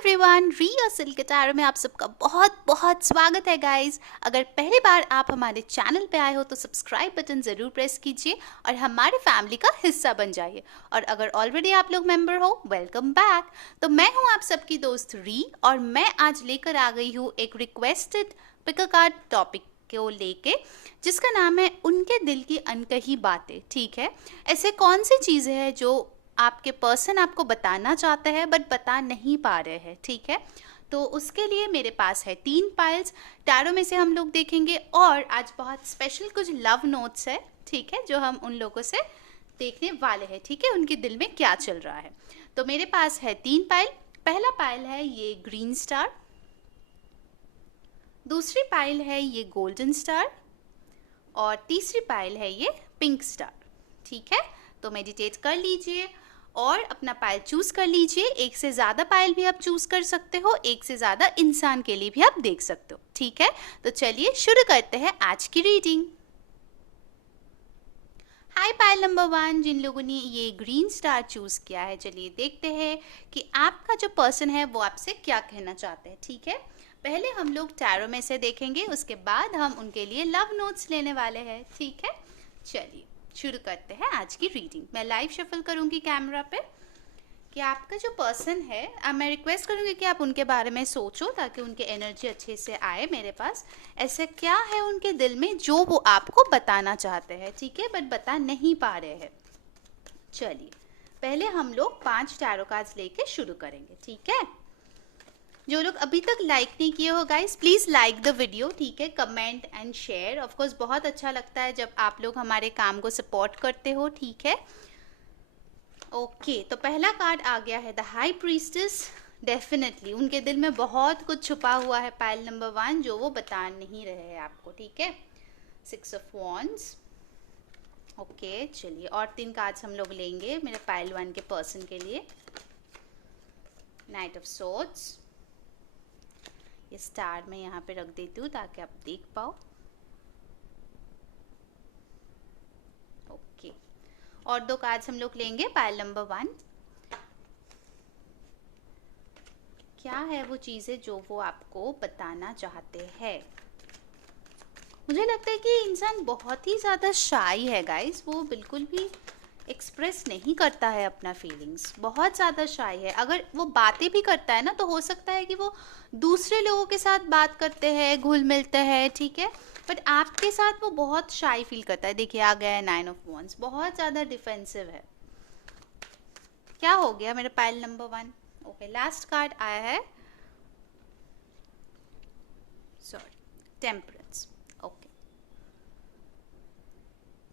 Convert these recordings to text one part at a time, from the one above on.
Everyone, री और silk के टैरो में आप सबका बहुत बहुत स्वागत है गाइस। अगर पहली बार आप हमारे चैनल पे आए हो तो सब्सक्राइब बटन ज़रूर प्रेस कीजिए और हमारे फैमिली का हिस्सा बन जाइए। और अगर ऑलरेडी आप लोग मेंबर हो, वेलकम बैक। तो मैं हूँ आप सबकी दोस्त री और मैं आज लेकर आ गई हूँ एक requested pick a card topic को लेके, जिसका नाम है उनके दिल की अनकही बातें। ठीक है, ऐसे कौन सी चीज़ें हैं जो आपके पर्सन आपको बताना चाहते हैं बट बता नहीं पा रहे हैं। ठीक है, तो उसके लिए मेरे पास है 3 पाइल्स टैरो में से हम लोग देखेंगे और आज बहुत स्पेशल कुछ लव नोट्स है। ठीक है, जो हम उन लोगों से देखने वाले हैं। ठीक है, उनके दिल में क्या चल रहा है। तो मेरे पास है 3 पाइल। पहला पाइल है ये ग्रीन स्टार, दूसरी पाइल है ये गोल्डन स्टार और तीसरी पाइल है ये पिंक स्टार। ठीक है, तो मेडिटेट कर लीजिए और अपना पाइल चूज कर लीजिए। एक से ज्यादा पाइल भी आप चूज कर सकते हो, एक से ज्यादा इंसान के लिए भी आप देख सकते हो। ठीक है, तो चलिए शुरू करते हैं आज की रीडिंग। हाय पाइल नंबर 1, जिन लोगों ने ये ग्रीन स्टार चूज किया है, चलिए देखते हैं कि आपका जो पर्सन है वो आपसे क्या कहना चाहते हैं। ठीक है, पहले हम लोग टैरो में से देखेंगे, उसके बाद हम उनके लिए लव नोट्स लेने वाले हैं। ठीक है, चलिए शुरू करते हैं आज की रीडिंग। मैं लाइव शफल करूंगी कैमरा पे कि आपका जो पर्सन है, मैं रिक्वेस्ट करूंगी कि आप उनके बारे में सोचो ताकि उनके एनर्जी अच्छे से आए मेरे पास। ऐसा क्या है उनके दिल में जो वो आपको बताना चाहते हैं, ठीक है, बट बता नहीं पा रहे हैं। चलिए पहले हम लोग 5 टैरो कार्ड्स लेके शुरू करेंगे। ठीक है, जो लोग अभी तक लाइक नहीं किए हो guys, please like the video. ठीक है, comment and share. Of course बहुत अच्छा लगता है जब आप लोग हमारे काम को सपोर्ट करते हो। ठीक है, ओके, तो पहला कार्ड आ गया है द हाई प्रीस्टेस। डेफिनेटली उनके दिल में बहुत कुछ छुपा हुआ है पाइल नंबर 1, जो वो बता नहीं रहे हैं आपको। ठीक है, 6 ऑफ वॉन्ड्स। ओके, चलिए और 3 कार्ड्स हम लोग लेंगे मेरे पाइल 1 के पर्सन के लिए। Night of swords. ये स्टार मैं यहाँ पे रख देती हूँ ताकि आप देख पाओ। ओके, और 2 कार्ड्स हम लोग लेंगे पाइल नंबर 1। क्या है वो चीज़ें जो वो आपको बताना चाहते हैं। मुझे लगता है कि इंसान बहुत ही ज़्यादा शाई है गाइस, वो बिल्कुल भी एक्सप्रेस नहीं करता है अपना फीलिंग्स, बहुत ज़्यादा शाई है। अगर वो बातें भी करता है ना, तो हो सकता है कि वो दूसरे लोगों के साथ बात करते हैं, घुल मिलते हैं। ठीक है, बट आपके साथ वो बहुत शाई फील करता है। देखिए आ गया है 9 ऑफ वॉन्ड्स, बहुत ज़्यादा डिफेंसिव है। क्या हो गया मेरे pile number 1। Okay, last card आया है, सॉरी, टेम्परेंस। ओके,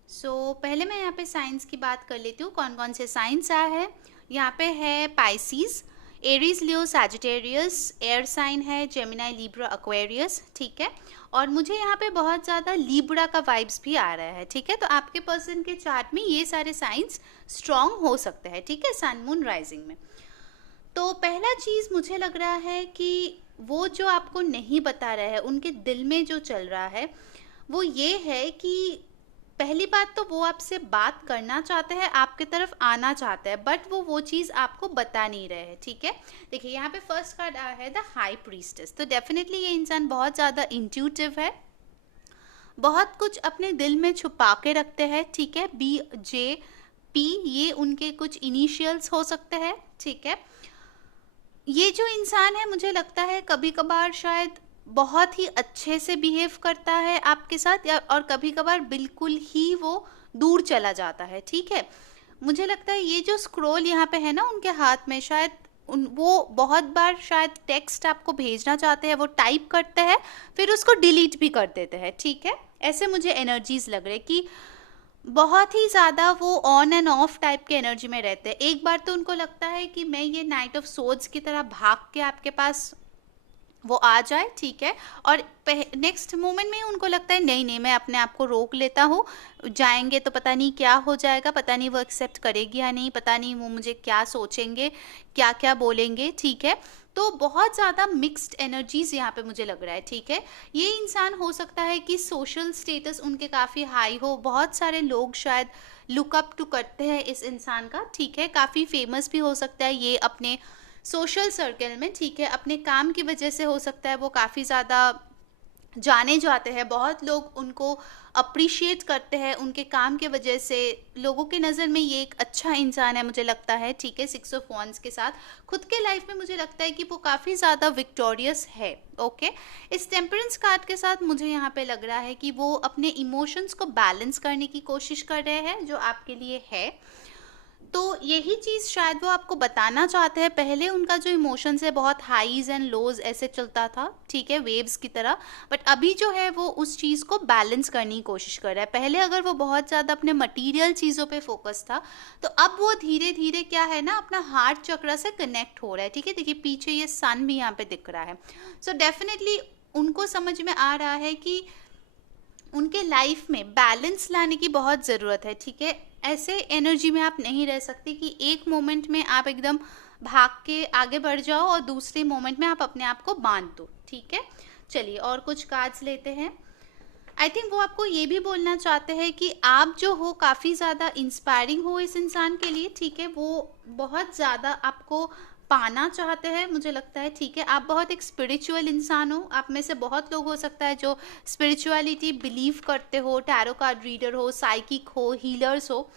सो पहले मैं यहाँ पे साइंस की बात कर लेती हूँ, कौन कौन से साइंस आया है। यहाँ पे है पाइसिस, एरीज, लियो, सैजिटेरियस, एयर साइन है, जेमिनाई, लिब्रा, एक्वेरियस। ठीक है, और मुझे यहाँ पे बहुत ज़्यादा लिब्रा का वाइब्स भी आ रहा है। ठीक है, तो आपके पर्सन के चार्ट में ये सारे साइंस स्ट्रॉन्ग हो सकते हैं। ठीक है, सन मून राइजिंग में। तो पहला चीज़ मुझे लग रहा है कि वो जो आपको नहीं बता रहा है, उनके दिल में जो चल रहा है वो ये है कि पहली बात तो वो आपसे बात करना चाहते हैं, आपके तरफ आना चाहते हैं, बट वो चीज़ आपको बता नहीं रहे हैं। ठीक है, देखिए यहाँ पे फर्स्ट कार्ड आया है द हाई प्रीस्टेस। तो डेफिनेटली ये इंसान बहुत ज़्यादा इंट्यूटिव है, बहुत कुछ अपने दिल में छुपा के रखते हैं। ठीक है, BJP ये उनके कुछ इनिशियल्स हो सकते हैं। ठीक है, ये जो इंसान है मुझे लगता है कभी कभार शायद बहुत ही अच्छे से बिहेव करता है आपके साथ, या और कभी कभार बिल्कुल ही वो दूर चला जाता है। ठीक है, मुझे लगता है ये जो स्क्रॉल यहाँ पे है ना उनके हाथ में, शायद वो बहुत बार शायद टेक्स्ट आपको भेजना चाहते हैं, वो टाइप करते हैं फिर उसको डिलीट भी कर देते हैं। ठीक है, ऐसे मुझे एनर्जीज लग रहे कि बहुत ही ज़्यादा वो ऑन एंड ऑफ टाइप के एनर्जी में रहते हैं। एक बार तो उनको लगता है कि मैं ये नाइट ऑफ सोर्ड्स की तरह भाग के आपके पास वो आ जाए। ठीक है, और नेक्स्ट मोमेंट में उनको लगता है नहीं नहीं, मैं अपने आप को रोक लेता हूँ, जाएंगे तो पता नहीं क्या हो जाएगा, पता नहीं वो एक्सेप्ट करेगी या नहीं, पता नहीं वो मुझे क्या सोचेंगे, क्या क्या बोलेंगे। ठीक है, तो बहुत ज़्यादा मिक्स्ड एनर्जीज यहाँ पे मुझे लग रहा है। ठीक है, ये इंसान हो सकता है कि सोशल स्टेटस उनके काफ़ी हाई हो, बहुत सारे लोग शायद लुकअप टू करते हैं इस इंसान का। ठीक है, काफ़ी फेमस भी हो सकता है ये अपने सोशल सर्कल में, ठीक है, अपने काम की वजह से हो सकता है वो काफ़ी ज़्यादा जाने जाते हैं, बहुत लोग उनको अप्रिशिएट करते हैं उनके काम के वजह से, लोगों की नज़र में ये एक अच्छा इंसान है मुझे लगता है, ठीक है। सिक्स ऑफ वॉन्ड्स के साथ खुद के लाइफ में मुझे लगता है कि वो काफ़ी ज़्यादा विक्टोरियस है, ओके। इस टेम्परेंस कार्ड के साथ मुझे यहाँ पे लग रहा है कि वो अपने इमोशंस को बैलेंस करने की कोशिश कर रहे हैं, जो आपके लिए है। तो यही चीज़ शायद वो आपको बताना चाहते हैं। पहले उनका जो इमोशंस है बहुत हाईज एंड लोज ऐसे चलता था, ठीक है, वेव्स की तरह, बट अभी जो है वो उस चीज़ को बैलेंस करने की कोशिश कर रहा है। पहले अगर वो बहुत ज़्यादा अपने मटीरियल चीज़ों पे फोकस था, तो अब वो धीरे धीरे क्या है ना, अपना हार्ट चक्र से कनेक्ट हो रहा है, ठीक है। देखिए पीछे ये सन भी यहाँ पे दिख रहा है। सो डेफिनेटली उनको समझ में आ रहा है कि उनके लाइफ में बैलेंस लाने की बहुत ज़रूरत है, ठीक है। ऐसे एनर्जी में आप नहीं रह सकते कि एक मोमेंट में आप एकदम भाग के आगे बढ़ जाओ और दूसरे मोमेंट में आप अपने आप को बांध दो, ठीक है। चलिए और कुछ कार्ड्स लेते हैं। आई थिंक वो आपको ये भी बोलना चाहते हैं कि आप जो हो काफ़ी ज़्यादा इंस्पायरिंग हो इस इंसान के लिए, ठीक है। वो बहुत ज़्यादा आपको पाना चाहते हैं मुझे लगता है, ठीक है। आप बहुत एक स्पिरिचुअल इंसान हो, आप में से बहुत लोग हो सकता है जो स्पिरिचुअलिटी बिलीव करते हो, टैरो कार्ड रीडर हो, साइकिक हो, हीलर्स हो,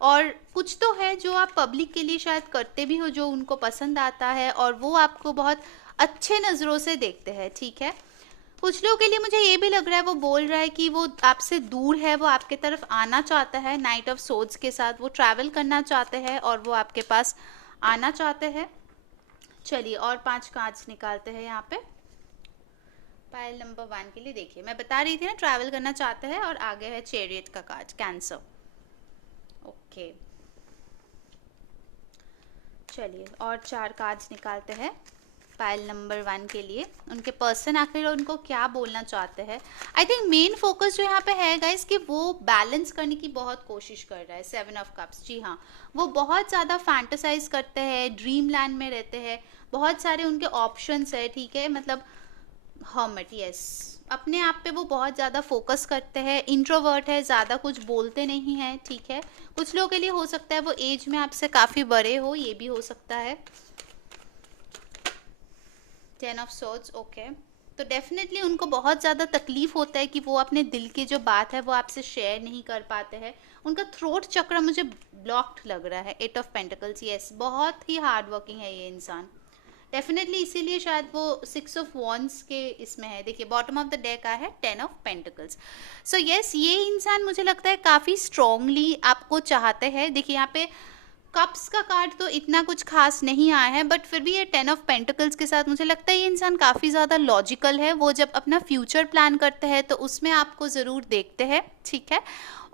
और कुछ तो है जो आप पब्लिक के लिए शायद करते भी हो, जो उनको पसंद आता है और वो आपको बहुत अच्छे नज़रों से देखते हैं, ठीक है। कुछ लोगों के लिए मुझे ये भी लग रहा है, वो बोल रहा है कि वो आपसे दूर है, वो आपके तरफ आना चाहता है, नाइट ऑफ सोर्ड्स के साथ वो ट्रैवल करना चाहते हैं और वो आपके पास आना चाहते हैं। चलिए और 5 कार्ड्स निकालते हैं यहाँ पे पाइल नंबर 1 के लिए। देखिए मैं बता रही थी ना, ट्रैवल करना चाहते हैं, और आगे है चैरियट का कार्ड, कैंसर, ओके। चलिए और 4 कार्ड्स निकालते हैं पाइल नंबर 1 के लिए। उनके पर्सन आखिर उनको क्या बोलना चाहते हैं। आई थिंक मेन फोकस जो यहाँ पे है गाइस कि वो बैलेंस करने की बहुत कोशिश कर रहा है। 7 ऑफ कप्स, जी हाँ, वो बहुत ज़्यादा फैंटेसाइज करते हैं, ड्रीम लैंड में रहते हैं, बहुत सारे उनके ऑप्शंस है, ठीक है। मतलब हर्मिट, यस, अपने आप पे वो बहुत ज़्यादा फोकस करते हैं, इंट्रोवर्ट है, ज़्यादा कुछ बोलते नहीं हैं, ठीक है। कुछ लोगों के लिए हो सकता है वो एज में आपसे काफ़ी बड़े हो, ये भी हो सकता है। 10 ऑफ सॉर्ड्स, ओके। तो डेफिनेटली उनको बहुत ज़्यादा तकलीफ होता है कि वो अपने दिल की जो बात है वो आपसे शेयर नहीं कर पाते हैं। उनका थ्रोट चक्र मुझे ब्लॉक्ड लग रहा है। 8 ऑफ पेंटिकल्स, यस, बहुत ही हार्ड वर्किंग है ये इंसान डेफिनेटली, इसीलिए शायद वो 6 ऑफ वॉन्ड्स के इसमें है। देखिए बॉटम ऑफ द डेक आया है 10 ऑफ पेंटिकल्स। सो यस, ये इंसान मुझे लगता है काफ़ी स्ट्रांगली आपको चाहते हैं। देखिए यहाँ पे कप्स का कार्ड तो इतना कुछ खास नहीं आया है, बट फिर भी ये 10 ऑफ पेंटिकल्स के साथ मुझे लगता है ये इंसान काफ़ी ज़्यादा लॉजिकल है। वो जब अपना फ्यूचर प्लान करते हैं तो उसमें आपको ज़रूर देखते हैं, ठीक है।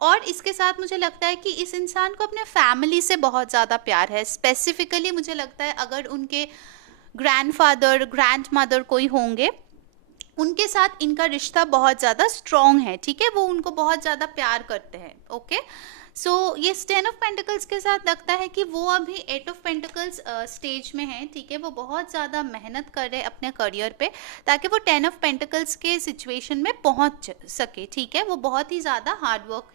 और इसके साथ मुझे लगता है कि इस इंसान को अपने फैमिली से बहुत ज़्यादा प्यार है। स्पेसिफिकली मुझे लगता है अगर उनके ग्रैंडफादर ग्रैंडमदर कोई होंगे, उनके साथ इनका रिश्ता बहुत ज़्यादा स्ट्रॉन्ग है, ठीक है। वो उनको बहुत ज़्यादा प्यार करते हैं, ओके। सो ये 10 ऑफ पेंटिकल्स के साथ लगता है कि वो अभी 8 ऑफ पेंटिकल्स स्टेज में है, ठीक है। वो बहुत ज़्यादा मेहनत कर रहे हैं अपने करियर पे, ताकि वो 10 ऑफ पेंटिकल्स के सिचुएशन में पहुंच सके, ठीक है। वो बहुत ही ज़्यादा हार्ड वर्क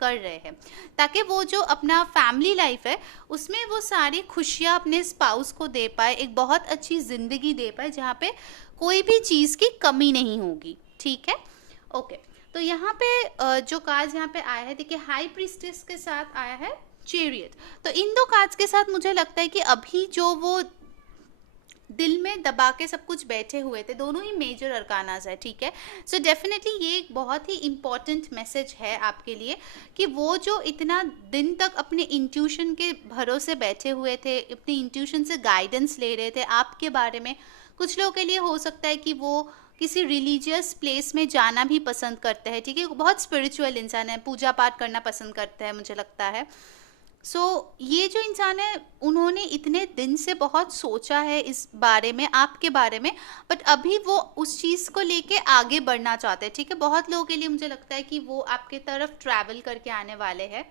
कर रहे हैं ताकि वो जो अपना फैमिली लाइफ है उसमें वो सारी खुशियाँ अपने स्पाउस को दे पाए, एक बहुत अच्छी ज़िंदगी दे पाए जहाँ पे कोई भी चीज़ की कमी नहीं होगी, ठीक है, ओके। तो यहाँ पे जो कार्ड्स यहाँ पे आया है, देखिए हाई प्रीस्टेस के साथ आया है चैरियट। तो इन दो कार्ड्स के साथ मुझे लगता है कि अभी जो वो दिल में दबा के सब कुछ बैठे हुए थे, दोनों ही मेजर अरकानाज है, ठीक है। सो डेफिनेटली ये एक बहुत ही इम्पॉर्टेंट मैसेज है आपके लिए कि वो जो इतना दिन तक अपने इंट्यूशन के भरोसे बैठे हुए थे, अपने इंट्यूशन से गाइडेंस ले रहे थे आपके बारे में। कुछ लोगों के लिए हो सकता है कि वो किसी रिलीजियस प्लेस में जाना भी पसंद करते हैं, ठीक है। बहुत स्पिरिचुअल इंसान है, पूजा पाठ करना पसंद करते हैं मुझे लगता है। सो ये जो इंसान है उन्होंने इतने दिन से बहुत सोचा है इस बारे में, आपके बारे में, बट अभी वो उस चीज़ को लेके आगे बढ़ना चाहते हैं, ठीक है। बहुत लोगों के लिए मुझे लगता है कि वो आपके तरफ ट्रैवल करके आने वाले हैं।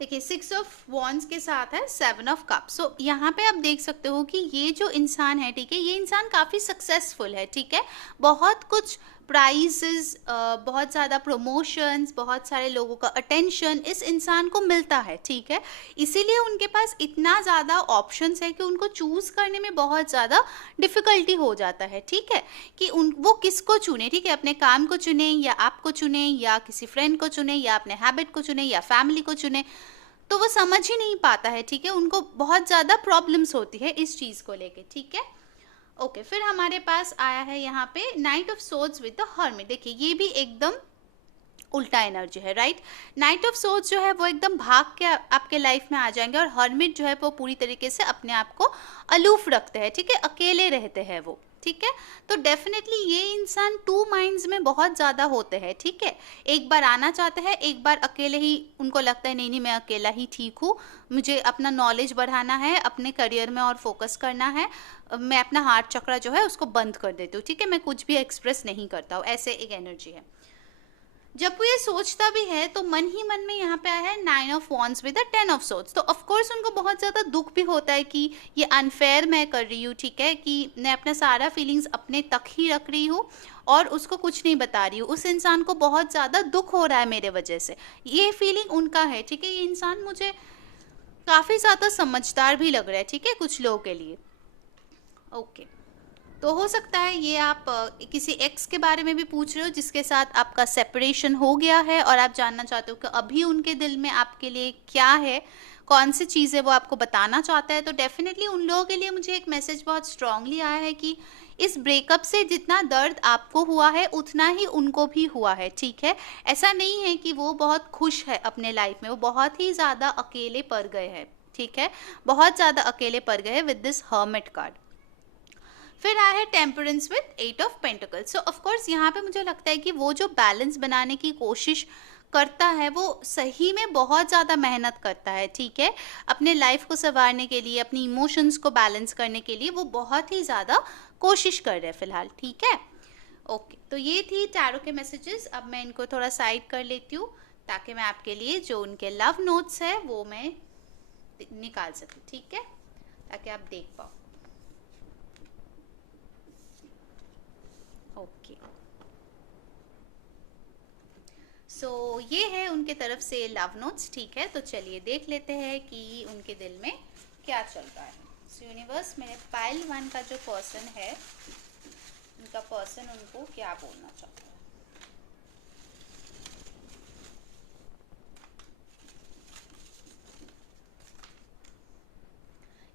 देखिए 6 ऑफ वॉन्ड्स के साथ है 7 ऑफ कप्स। सो यहाँ पे आप देख सकते हो कि ये जो इंसान है, ठीक है, ये इंसान काफ़ी सक्सेसफुल है, ठीक है। बहुत कुछ प्राइजेस, बहुत ज़्यादा प्रमोशंस, बहुत सारे लोगों का अटेंशन इस इंसान को मिलता है, ठीक है। इसीलिए उनके पास इतना ज़्यादा ऑप्शंस है कि उनको चूज़ करने में बहुत ज़्यादा डिफ़िकल्टी हो जाता है, ठीक है, कि उन वो किसको चुने, ठीक है, अपने काम को चुने या आपको चुने या किसी फ्रेंड को चुने या अपने हैबिट को चुने या फैमिली को चुने, तो वो समझ ही नहीं पाता है, ठीक है, उनको बहुत ज़्यादा प्रॉब्लम्स होती है इस चीज़ को लेके, ठीक है। ओके, फिर हमारे पास आया है यहाँ पे night of swords with the hermit. देखिए ये भी एकदम उल्टा एनर्जी है, राइट। नाइट ऑफ सोर्ड्स जो है वो एकदम भाग के आपके लाइफ में आ जाएंगे, और हर्मिट जो है वो पूरी तरीके से अपने आप को अलूफ रखते हैं, ठीक है, अकेले रहते हैं वो, ठीक है। तो डेफिनेटली ये इंसान टू माइंड्स में बहुत ज़्यादा होते हैं, ठीक है। एक बार आना चाहते हैं, एक बार अकेले ही उनको लगता है नहीं नहीं मैं अकेला ही ठीक हूँ, मुझे अपना नॉलेज बढ़ाना है, अपने करियर में और फोकस करना है, मैं अपना हार्ट चक्र जो है उसको बंद कर देती हूँ, ठीक है, मैं कुछ भी एक्सप्रेस नहीं करता हूँ, ऐसे एक एनर्जी है। जब वो ये सोचता भी है तो मन ही मन में यहाँ पे आया है 9 of wands with the 10 of swords. तो ऑफ कोर्स उनको बहुत ज़्यादा दुख भी होता है कि ये अनफेयर मैं कर रही हूँ, ठीक है, कि मैं अपना सारा फीलिंग्स अपने तक ही रख रही हूँ और उसको कुछ नहीं बता रही हूँ, उस इंसान को बहुत ज़्यादा दुख हो रहा है मेरे वजह से, ये फीलिंग उनका है, ठीक है। ये इंसान मुझे काफ़ी ज़्यादा समझदार भी लग रहा है, ठीक है, कुछ लोगों के लिए। ओके, तो हो सकता है ये आप किसी एक्स के बारे में भी पूछ रहे हो जिसके साथ आपका सेपरेशन हो गया है और आप जानना चाहते हो कि अभी उनके दिल में आपके लिए क्या है, कौन सी चीज़ें वो आपको बताना चाहता है। तो डेफिनेटली उन लोगों के लिए मुझे एक मैसेज बहुत स्ट्रांगली आया है कि इस ब्रेकअप से जितना दर्द आपको हुआ है उतना ही उनको भी हुआ है, ठीक है। ऐसा नहीं है कि वो बहुत खुश है अपने लाइफ में, वो बहुत ही ज़्यादा अकेले पड़ गए हैं, ठीक है, बहुत ज़्यादा अकेले पड़ गए हैं विद दिस हर्मिट कार्ड। फिर आया है temperance with 8 of pentacles. So of course यहाँ पे मुझे लगता है कि वो जो बैलेंस बनाने की कोशिश करता है वो सही में बहुत ज़्यादा मेहनत करता है, ठीक है, अपने लाइफ को संवारने के लिए, अपनी इमोशंस को बैलेंस करने के लिए वो बहुत ही ज़्यादा कोशिश कर रहे हैं फिलहाल, ठीक है। ओके, तो ये थी टैरो के मैसेजेस। अब मैं इनको थोड़ा साइड कर लेती हूँ ताकि मैं आपके लिए जो उनके लव नोट्स है वो मैं निकाल सकूँ, ठीक है, ताकि आप देख पाओ। ओके, सो ये है उनके तरफ से लव नोट्स, ठीक है। तो चलिए देख लेते हैं कि उनके दिल में क्या चल रहा है। सो यूनिवर्स, मेरे पाइल 1 का जो पर्सन है, उनका पर्सन उनको क्या बोलना चाहता है।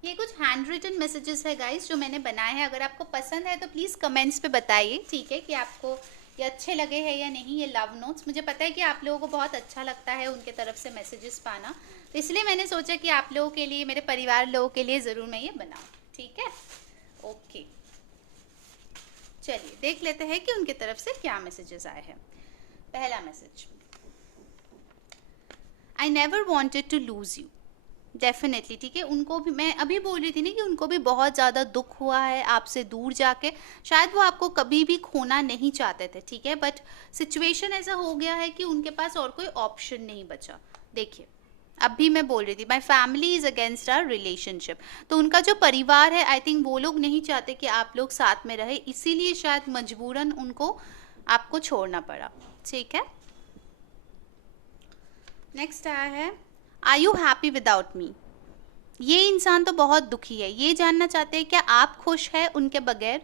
ये कुछ हैंड रिटन मैसेजेस है गाइस जो मैंने बनाए हैं। अगर आपको पसंद है तो प्लीज़ कमेंट्स पे बताइए, ठीक है, कि आपको ये अच्छे लगे हैं या नहीं, ये लव नोट्स। मुझे पता है कि आप लोगों को बहुत अच्छा लगता है उनके तरफ से मैसेजेस पाना, तो इसलिए मैंने सोचा कि आप लोगों के लिए, मेरे परिवार लोगों के लिए ज़रूर मैं ये बनाऊँ, ठीक है। ओके, चलिए देख लेते हैं कि उनके तरफ से क्या मैसेजेस आए हैं। पहला message, I never wanted to lose you. Definitely, ठीक है, उनको भी, मैं अभी बोल रही थी ना कि उनको भी बहुत ज़्यादा दुख हुआ है आपसे दूर जाके, शायद वो आपको कभी भी खोना नहीं चाहते थे, ठीक है, बट सिचुएशन ऐसा हो गया है कि उनके पास और कोई ऑप्शन नहीं बचा। देखिए, अभी मैं बोल रही थी my family is against our relationship, तो उनका जो परिवार है, आई थिंक वो लोग नहीं चाहते कि आप लोग साथ में रहे, इसीलिए शायद मजबूरन उनको आपको छोड़ना पड़ा, ठीक है। नेक्स्ट आया है, are you happy without me. ये इंसान तो बहुत दुखी है, ये जानना चाहते हैं क्या आप खुश हैं उनके बगैर।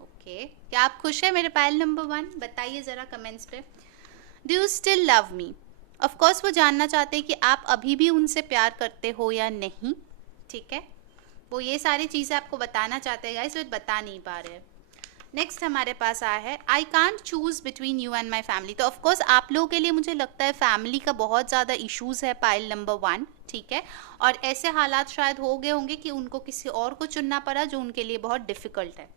ओके, क्या आप खुश हैं मेरे पायल नंबर 1, बताइए ज़रा कमेंट्स पे। Do you still love me. Of course वो जानना चाहते हैं कि आप अभी भी उनसे प्यार करते हो या नहीं, ठीक है, वो ये सारी चीज़ें आपको बताना चाहते हैं गाइस, वो बता नहीं पा रहे हैं। नेक्स्ट हमारे पास आया है, I can't choose between you and my family. तो ऑफकोर्स आप लोगों के लिए मुझे लगता है फैमिली का बहुत ज़्यादा इशूज़ है पाइल नंबर 1, ठीक है, और ऐसे हालात शायद हो गए होंगे कि उनको किसी और को चुनना पड़ा जो उनके लिए बहुत डिफ़िकल्ट है।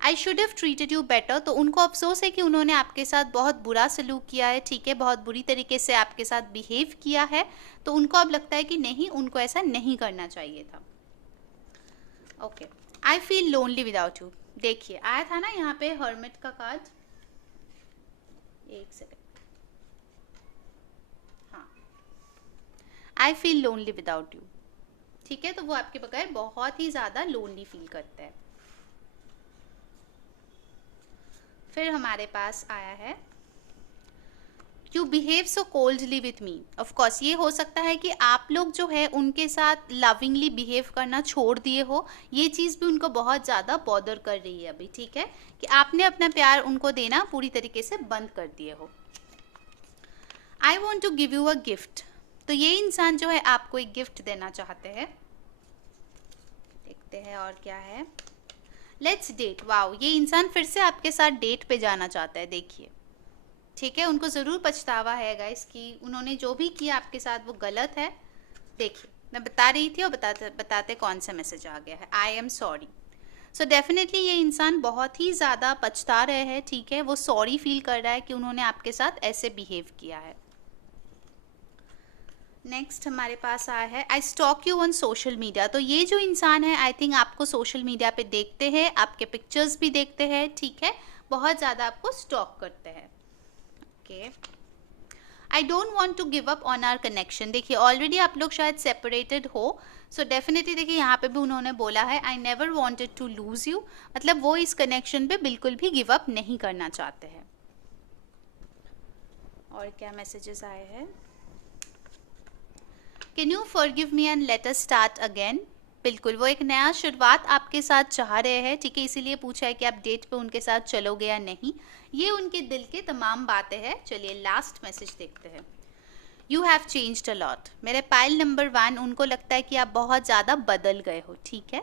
I should have treated you better. तो उनको अफसोस है कि उन्होंने आपके साथ बहुत बुरा सलूक किया है, ठीक है, बहुत बुरी तरीके से आपके साथ बिहेव किया है, तो उनको अब लगता है कि नहीं, उनको ऐसा नहीं करना चाहिए था। Okay, I feel lonely without you. देखिए, आया था ना यहाँ पे हर्मिट का कार्ड, एक सेकेंड, हाँ, आई फील लोनली विदाउट यू, ठीक है, तो वो आपके बगैर बहुत ही ज़्यादा लोनली फील करता है। फिर हमारे पास आया है you behave so coldly with me. Of course ये हो सकता है कि आप लोग जो है उनके साथ लविंगली बिहेव करना छोड़ दिए हो, ये चीज़ भी उनको बहुत ज़्यादा बॉदर कर रही है अभी, ठीक है, कि आपने अपना प्यार उनको देना पूरी तरीके से बंद कर दिए हो। I want to give you a gift, तो ये इंसान जो है आपको एक गिफ्ट देना चाहते हैं। देखते हैं और क्या है। लेट्स डेट, वाओ, ये इंसान फिर से आपके साथ डेट पे जाना चाहता है, देखिए, ठीक है, उनको ज़रूर पछतावा है गाइस कि उन्होंने जो भी किया आपके साथ वो गलत है। देखिए मैं बता रही थी और बताते कौन सा मैसेज आ गया है, I am sorry. So definitely ये इंसान बहुत ही ज़्यादा पछता रहे हैं, ठीक है, वो सॉरी फील कर रहा है कि उन्होंने आपके साथ ऐसे बिहेव किया है। नेक्स्ट हमारे पास आया है I stalk you on social media, तो ये जो इंसान है आई थिंक आपको सोशल मीडिया पे देखते हैं, आपके पिक्चर्स भी देखते हैं, ठीक है, बहुत ज़्यादा आपको स्टॉक करते हैं। Okay, I don't want to give up on our connection, देखिए ऑलरेडी आप लोग शायद सेपरेटेड हो, सो डेफिनेटली देखिए यहाँ पे भी उन्होंने बोला है I never wanted to lose you, मतलब वो इस कनेक्शन पे बिल्कुल भी गिव अप नहीं करना चाहते हैं। और क्या मैसेजेस आए हैं, can you forgive me and let us start again, बिल्कुल वो एक नया शुरुआत आपके साथ चाह रहे हैं, ठीक है, इसीलिए पूछा है कि आप डेट पे उनके साथ चलोगे या नहीं, ये उनके दिल के तमाम बातें हैं। चलिए लास्ट मैसेज देखते हैं। You have changed a lot, मेरे पाइल नंबर 1, उनको लगता है कि आप बहुत ज़्यादा बदल गए हो, ठीक है,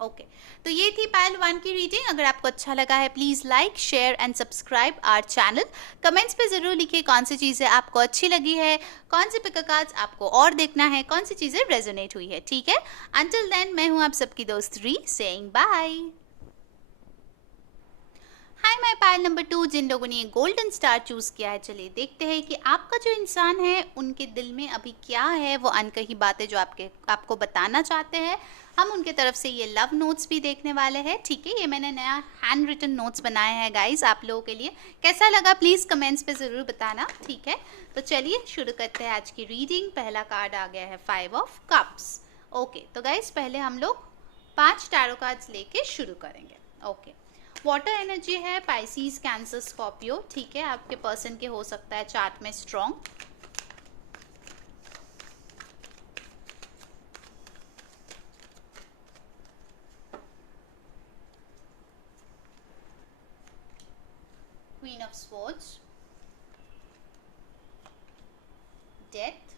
ओके। तो ये थी पाइल 1 की रीडिंग। अगर आपको अच्छा लगा है please like share and subscribe our channel. Comments पे ज़रूर लिखिए कौन सी चीज़ें आपको अच्छी लगी है, कौन सी पिक कार्ड्स आपको और देखना है, कौन सी चीज़ें रेजोनेट हुई है, ठीक है। अंटिल देन मैं हूँ आप सबकी दोस्त री, saying bye. Hi my pile number 2, जिन लोगों ने ये गोल्डन स्टार चूज किया है, चलिए देखते हैं कि आपका जो इंसान है उनके दिल में अभी क्या है, वो अनकही बातें जो आपको बताना चाहते हैं। हम उनके तरफ से ये लव नोट्स भी देखने वाले हैं, ठीक है, ये मैंने नया हैंड रिटन नोट्स बनाए हैं गाइज आप लोगों के लिए। कैसा लगा प्लीज़ कमेंट्स पे ज़रूर बताना, ठीक है। तो चलिए शुरू करते हैं आज की रीडिंग। पहला कार्ड आ गया है 5 ऑफ कप्स। ओके, तो गाइज पहले हम लोग 5 टैरो कार्ड्स लेके शुरू करेंगे। ओके, वाटर एनर्जी है, पाइसीज, कैंसर, स्कॉर्पियो, ठीक है, आपके पर्सन के हो सकता है चार्ट में strong. Queen of swords, death,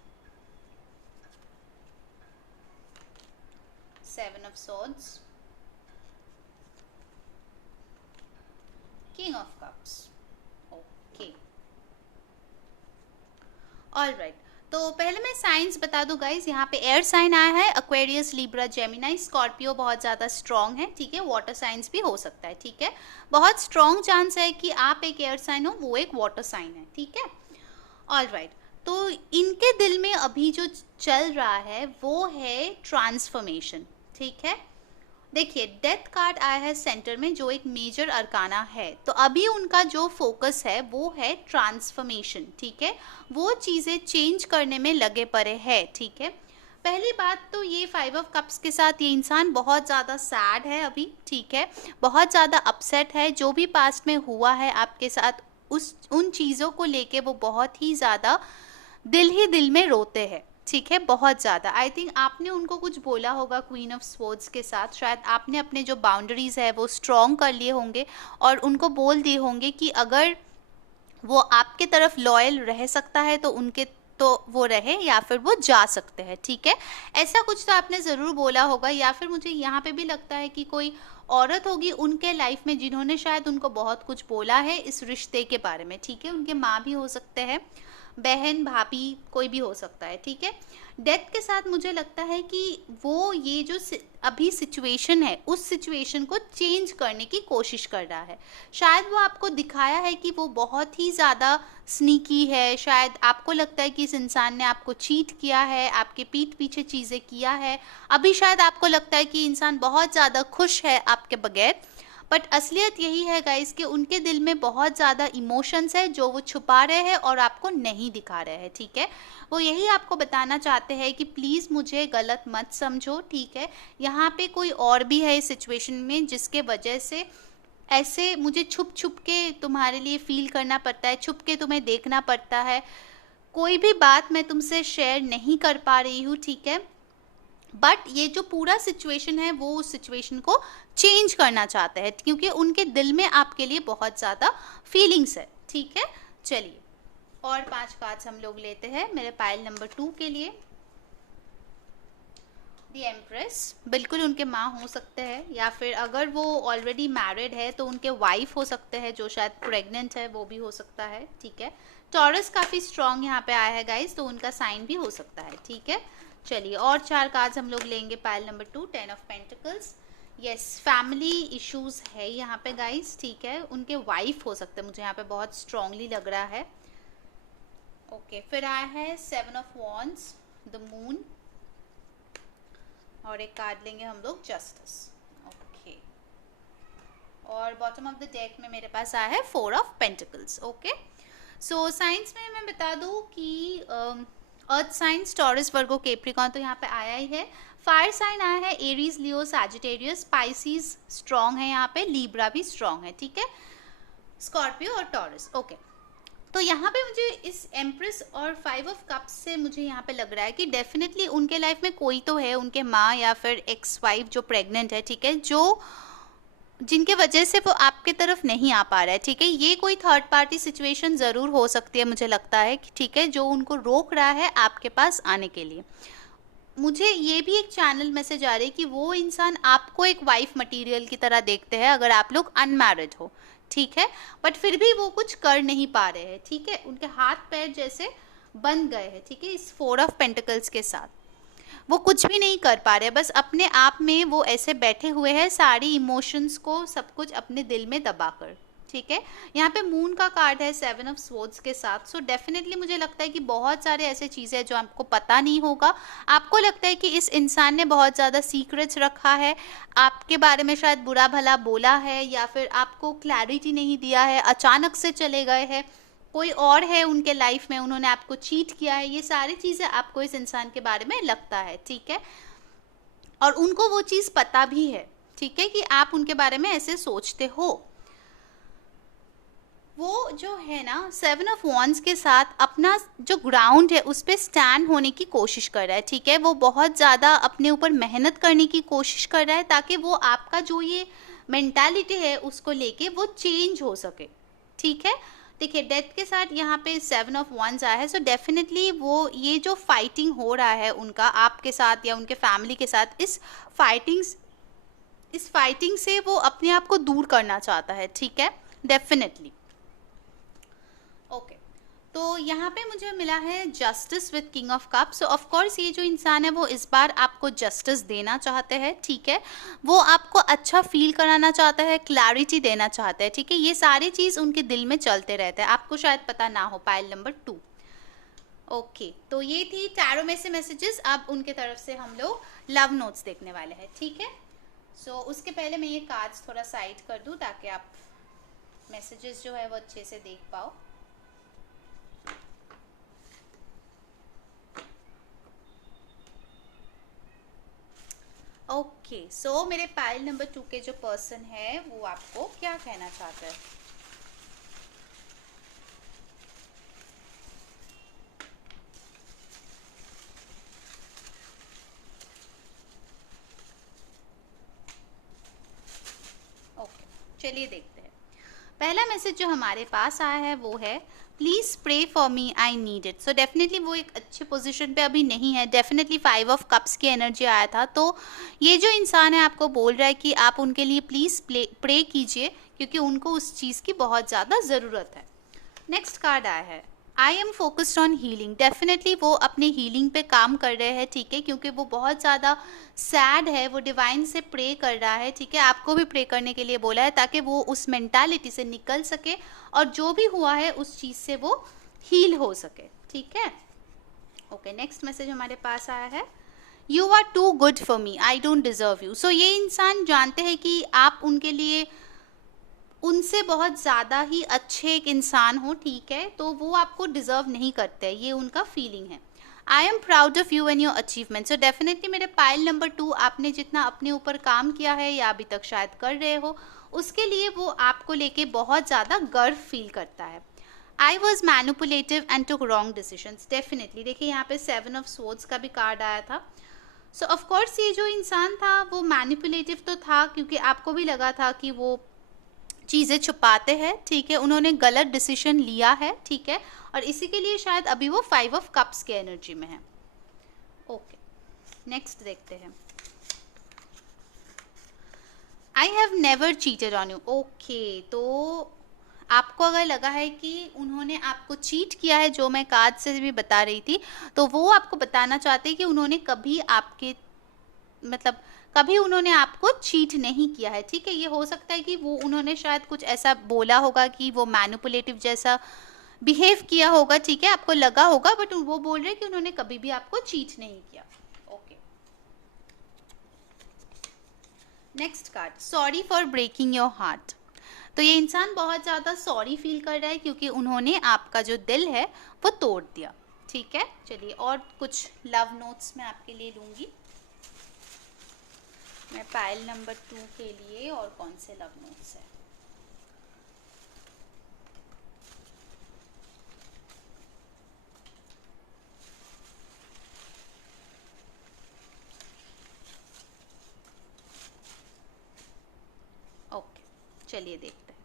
7 of swords, king of cups. Okay, alright, तो पहले मैं साइंस बता दूं गाइज, यहाँ पे एयर साइन आया है, एक्वेरियस, लिब्रा, जेमिनाई, स्कॉर्पियो बहुत ज़्यादा स्ट्रॉन्ग है, ठीक है, वाटर साइंस भी हो सकता है, ठीक है, बहुत स्ट्रॉन्ग चांस है कि आप एक एयर साइन हो, वो एक वाटर साइन है, ठीक है। ऑलराइट, तो इनके दिल में अभी जो चल रहा है वो है ट्रांसफॉर्मेशन, ठीक है। देखिए डेथ कार्ड आया है सेंटर में, जो एक मेजर अरकाना है, तो अभी उनका जो फोकस है वो है ट्रांसफॉर्मेशन, ठीक है, वो चीज़ें चेंज करने में लगे पड़े हैं, ठीक है। पहली बात तो ये 5 ऑफ कप्स के साथ ये इंसान बहुत ज़्यादा सैड है अभी, ठीक है, बहुत ज़्यादा अपसेट है, जो भी पास्ट में हुआ है आपके साथ उन चीज़ों को लेके वो बहुत ही ज़्यादा दिल ही दिल में रोते हैं, ठीक है, बहुत ज़्यादा। आई थिंक आपने उनको कुछ बोला होगा क्वीन ऑफ स्वॉर्ड्स के साथ, शायद आपने अपने जो बाउंड्रीज है वो स्ट्रॉन्ग कर लिए होंगे और उनको बोल दिए होंगे कि अगर वो आपके तरफ लॉयल रह सकता है तो उनके तो वो रहे या फिर वो जा सकते हैं, ठीक है, ऐसा कुछ तो आपने ज़रूर बोला होगा। या फिर मुझे यहाँ पे भी लगता है कि कोई औरत होगी उनके लाइफ में जिन्होंने शायद उनको बहुत कुछ बोला है इस रिश्ते के बारे में, ठीक है, उनके माँ भी हो सकते हैं, बहन, भाभी, कोई भी हो सकता है, ठीक है। डेथ के साथ मुझे लगता है कि वो ये जो अभी सिचुएशन है उस सिचुएशन को चेंज करने की कोशिश कर रहा है। शायद वो आपको दिखाया है कि वो बहुत ही ज़्यादा स्नीकी है, शायद आपको लगता है कि इस इंसान ने आपको चीट किया है, आपके पीठ पीछे चीज़ें किया है। अभी शायद आपको लगता है कि इंसान बहुत ज़्यादा खुश है आपके बगैर, बट असलियत यही है गाइस कि उनके दिल में बहुत ज़्यादा इमोशंस है जो वो छुपा रहे हैं और आपको नहीं दिखा रहे हैं, ठीक है। वो यही आपको बताना चाहते हैं कि प्लीज़ मुझे गलत मत समझो, ठीक है, यहाँ पे कोई और भी है इस सिचुएशन में जिसके वजह से ऐसे मुझे छुप छुप के तुम्हारे लिए फील करना पड़ता है, छुप के तुम्हें देखना पड़ता है, कोई भी बात मैं तुमसे शेयर नहीं कर पा रही हूँ, ठीक है। बट ये जो पूरा सिचुएशन है वो उस सिचुएशन को चेंज करना चाहते हैं, क्योंकि उनके दिल में आपके लिए बहुत ज़्यादा फीलिंग्स है, ठीक है। चलिए और 5 कार्ड्स हम लोग लेते हैं मेरे पाइल नंबर 2 के लिए। दी एम्प्रेस, बिल्कुल उनके माँ हो सकते हैं, या फिर अगर वो ऑलरेडी मैरिड है तो उनके वाइफ हो सकते हैं जो शायद प्रेग्नेंट है, वो भी हो सकता है, ठीक है। टॉरस काफ़ी स्ट्रॉन्ग यहाँ पे आया है गाइस, तो उनका साइन भी हो सकता है, ठीक है। चलिए और 4 कार्ड्स हम लोग लेंगे pile number 2, 10 of pentacles. Yes, family issues है यहाँ पे गाइस, ठीक है। उनके वाइफ हो सकते हैं, मुझे यहाँ पे बहुत स्ट्रांगली लग रहा है। ओके, फिर आया है 7 ऑफ वॉन्ड्स, द मून, और एक कार्ड लेंगे हम लोग जस्टिस। ओके, और बॉटम ऑफ द डेक में मेरे पास आया है 4 of pentacles. Okay, so science में मैं बता दूं कि अर्थ साइंस टॉरस, वर्गो, कैप्रिकॉर्न तो यहाँ पे आया ही है। फायर साइन आया है एरीज, लियो, सैजिटेरियस, स्पाइसीज स्ट्रॉन्ग है यहाँ पे, लीब्रा भी स्ट्रॉन्ग है, ठीक है, स्कॉर्पियो और टॉरस। ओके, तो यहाँ पे मुझे इस एम्प्रेस और 5 ऑफ कप्स से मुझे यहाँ पे लग रहा है कि डेफिनेटली उनके लाइफ में कोई तो है, उनके माँ या फिर एक्स वाइफ जो प्रेग्नेंट है, ठीक है, जो जिनके वजह से वो आपके तरफ नहीं आ पा रहा है, ठीक है। ये कोई थर्ड पार्टी सिचुएशन ज़रूर हो सकती है, मुझे लगता है, ठीक है, जो उनको रोक रहा है आपके पास आने के लिए। मुझे ये भी एक चैनल मैसेज आ रही है कि वो इंसान आपको एक वाइफ मटेरियल की तरह देखते हैं अगर आप लोग अनमैरिड हो, ठीक है, बट फिर भी वो कुछ कर नहीं पा रहे हैं, ठीक है, उनके हाथ पैर जैसे बंद गए हैं, ठीक है। इस 4 ऑफ पेंटिकल्स के साथ वो कुछ भी नहीं कर पा रहे, बस अपने आप में वो ऐसे बैठे हुए हैं, सारी इमोशंस को सब कुछ अपने दिल में दबाकर, ठीक है। यहाँ पे मून का कार्ड है 7 ऑफ स्वॉर्ड्स के साथ, सो डेफिनेटली मुझे लगता है कि बहुत सारे ऐसे चीज़ें हैं जो आपको पता नहीं होगा। आपको लगता है कि इस इंसान ने बहुत ज़्यादा सीक्रेट्स रखा है, आपके बारे में शायद बुरा भला बोला है, या फिर आपको क्लैरिटी नहीं दिया है, अचानक से चले गए हैं, कोई और है उनके लाइफ में, उन्होंने आपको चीट किया है, ये सारी चीज़ें आपको इस इंसान के बारे में लगता है, ठीक है। और उनको वो चीज़ पता भी है, ठीक है, कि आप उनके बारे में ऐसे सोचते हो। वो जो है ना 7 ऑफ वॉन्ड्स के साथ अपना जो ग्राउंड है उस पर स्टैंड होने की कोशिश कर रहा है, ठीक है। वो बहुत ज़्यादा अपने ऊपर मेहनत करने की कोशिश कर रहा है ताकि वो आपका जो ये मेंटालिटी है उसको लेके वो चेंज हो सके, ठीक है। देखिए डेथ के साथ यहाँ पे 7 ऑफ वॉन्ड्स आया है, सो डेफिनेटली वो ये जो फाइटिंग हो रहा है उनका आपके साथ या उनके फैमिली के साथ, इस फाइटिंग से वो अपने आप को दूर करना चाहता है, ठीक है, डेफिनेटली। ओके, तो यहाँ पे मुझे मिला है justice with king of cups. So of course ये जो इंसान है वो इस बार आपको जस्टिस देना चाहते हैं, ठीक है, वो आपको अच्छा फील कराना चाहता है, क्लैरिटी देना चाहता है, ठीक है। ये सारी चीज़ उनके दिल में चलते रहते हैं, आपको शायद पता ना हो। Pile number 2। ओके, तो ये थी टैरो में से मैसेजेस। अब उनके तरफ से हम लोग लव नोट्स देखने वाले हैं, ठीक है। सो उसके पहले मैं ये कार्ड्स थोड़ा साइड कर दूँ ताकि आप मैसेजेस जो है वो अच्छे से देख पाओ। ओके, सो मेरे पाइल नंबर 2 के जो पर्सन है वो आपको क्या कहना चाहते हैं। ओके, चलिए देखते हैं। पहला मैसेज जो हमारे पास आया है वो है please pray for me, I need it. So definitely वो एक अच्छे पोजीशन पे अभी नहीं है, डेफिनेटली 5 ऑफ कप्स की एनर्जी आया था, तो ये जो इंसान है आपको बोल रहा है कि आप उनके लिए प्लीज़ प्रे कीजिए क्योंकि उनको उस चीज़ की बहुत ज़्यादा ज़रूरत है। नेक्स्ट कार्ड आया है I am focused on healing. Definitely वो अपने हीलिंग पे काम कर रहे हैं, ठीक है, क्योंकि वो बहुत ज़्यादा सैड है, वो डिवाइन से प्रे कर रहा है, ठीक है। आपको भी प्रे करने के लिए बोला है ताकि वो उस मेंटालिटी से निकल सके और जो भी हुआ है उस चीज़ से वो हील हो सके, ठीक है। ओके, नेक्स्ट मैसेज हमारे पास आया है you are too good for me, I don't deserve you. So ये इंसान जानते हैं कि आप उनके लिए उनसे बहुत ज़्यादा ही अच्छे एक इंसान हो, ठीक है, तो वो आपको डिज़र्व नहीं करते, ये उनका फीलिंग है। I am proud of you and your achievement. So definitely मेरे पाइल नंबर 2, आपने जितना अपने ऊपर काम किया है या अभी तक शायद कर रहे हो, उसके लिए वो आपको लेके बहुत ज़्यादा गर्व फील करता है। I was manipulative and took wrong decisions. Definitely देखिए यहाँ पे 7 ऑफ स्वॉर्ड्स का भी कार्ड आया था। सो ऑफकोर्स ये जो इंसान था वो मैनिपुलेटिव तो था, क्योंकि आपको भी लगा था कि वो चीज़ें छुपाते हैं, ठीक है, उन्होंने गलत डिसीजन लिया है, ठीक है, और इसी के लिए शायद अभी वो 5 ऑफ कप्स के एनर्जी में है। ओके, नेक्स्ट देखते हैं। आई have never cheated on you. Okay, तो आपको अगर लगा है कि उन्होंने आपको चीट किया है, जो मैं कार्ड से भी बता रही थी, तो वो आपको बताना चाहते हैं कि उन्होंने कभी आपके मतलब कभी उन्होंने आपको चीट नहीं किया है, ठीक है। ये हो सकता है कि वो उन्होंने शायद कुछ ऐसा बोला होगा कि वो मैनिपुलेटिव जैसा बिहेव किया होगा, ठीक है, आपको लगा होगा, बट वो बोल रहे हैं कि उन्होंने कभी भी आपको चीट नहीं किया। Okay, next card, sorry for breaking your heart. तो ये इंसान बहुत ज़्यादा सॉरी फील कर रहा है क्योंकि उन्होंने आपका जो दिल है वो तोड़ दिया, ठीक है। चलिए और कुछ लव नोट्स मैं आपके लिए लूँगी। मैं पाइल नंबर 2 के लिए और कौन से लव नोट्स है। ओके, चलिए देखते हैं।